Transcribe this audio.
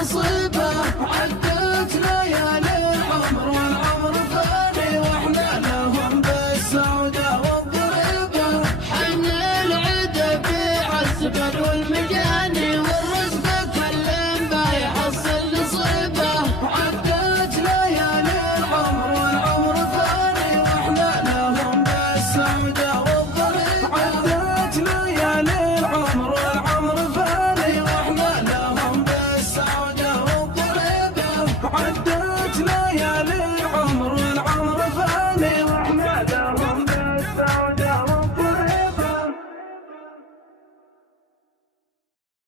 نصيبه. عدت ليالي العمر والعمر فاني واحنا لهم بالسعودة والضريبة. حن العدا في عالزبر والمجاني والرزق كل ما يحصل نصيبه. عدت ليالي العمر والعمر فاني واحنا لهم بالسعودة والضريبة. عدت ليالي العمر والعمر فاني واحنا لهم بالسعودة والضريبة. عدت ليالي